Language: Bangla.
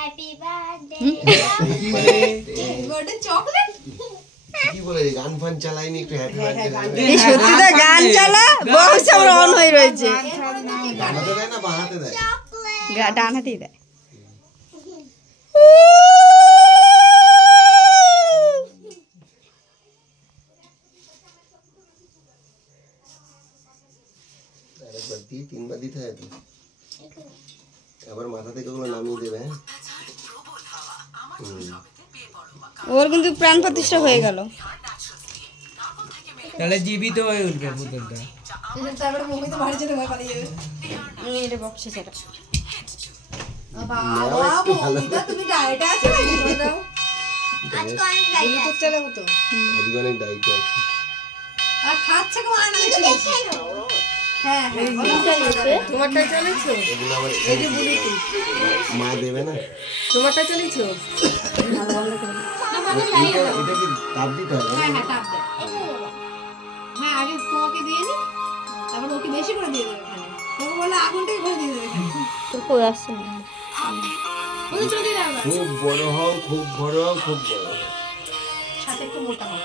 হ্যাপি বার্থডে বার্থডে চকলেট কি বলে গান ফান চালাইনি একটু হ্যাপি বার্থডে এই সত্যি তো গান চালা বক্স আমার অন হয়ে রয়েছে ডানাতে দেয় না বা হাতে দেয় ডান হাতেই দেয় আরেকবার দিয়ে তিনবার দিতে হয় তো আবার মাথা থেকে ওগুলো নামিয়ে দেবে হ্যাঁ ওর কিন্তু প্রাণ প্রতিষ্ঠা হয়ে গেল তাহলে জীবিত হয়ে উঠবে পুতুলটা। তারপরে মমি তো বাড়ি যেতে ভয় পালিয়ে যাবে এটা বক্সে সেটা বাবা মমিতা তুমি ডায়েটে আছো নাকি দাও আজকে অনেক লাইট আছে চলে হতো আজকে অনেক দায়িত্ব আছে আর খাচ্ছে কেমন আনন্দ চলেছে হ্যাঁ হ্যাঁ তোমারটা চলেছো এগুলো আবার এই যে বুড়িটি মা দেবে না তোমারটা চলেছো না বাবা এটা কি তাপ দিতে হবে হ্যাঁ হ্যাঁ টাপ দাও হ্যাঁ আগে তোমাকে দিয়ে নি তারপর ওকে বেশি করে দিয়ে দেবে এখানে তোকে বলে আগুনটাই ভরে দিয়ে দেবে এখানে তো কই আসছে না ওই চলে যাবে খুব বড় হও খুব বড় হও খুব বড় হও সাথে একটু মোটা হবে